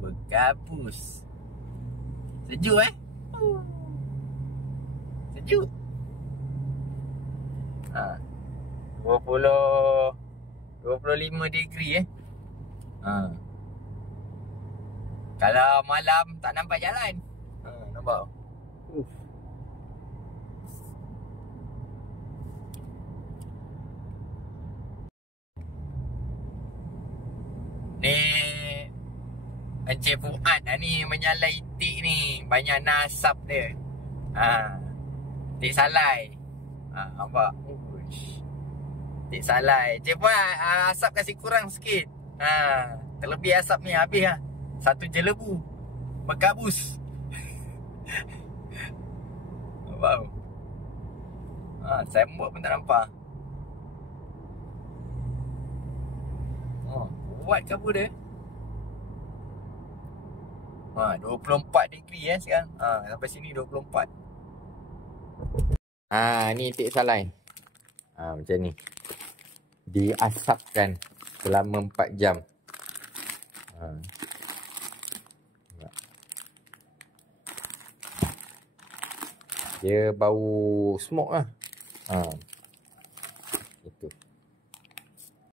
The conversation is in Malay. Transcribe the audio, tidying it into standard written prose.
Berkabus. Sejuk Sejuk. 25 degree Kalau malam tak nampak jalan. Nampak. Ni Encik Fuad ni menyalai itik ni. Banyak nasab dia. Tik salai. Nampak. Tik salai. Encik Fuad, asap kasih kurang sikit. Terlebih asap ni habis lah. Satu jelebu. Berkabus. Wow. Sembok pun tak nampak. Kuat kabut dia. 24 degree sekarang. Sampai sini 24. Ni itik salai. Macam ni. Diasapkan selama 4 jam. Dia bau smoke lah.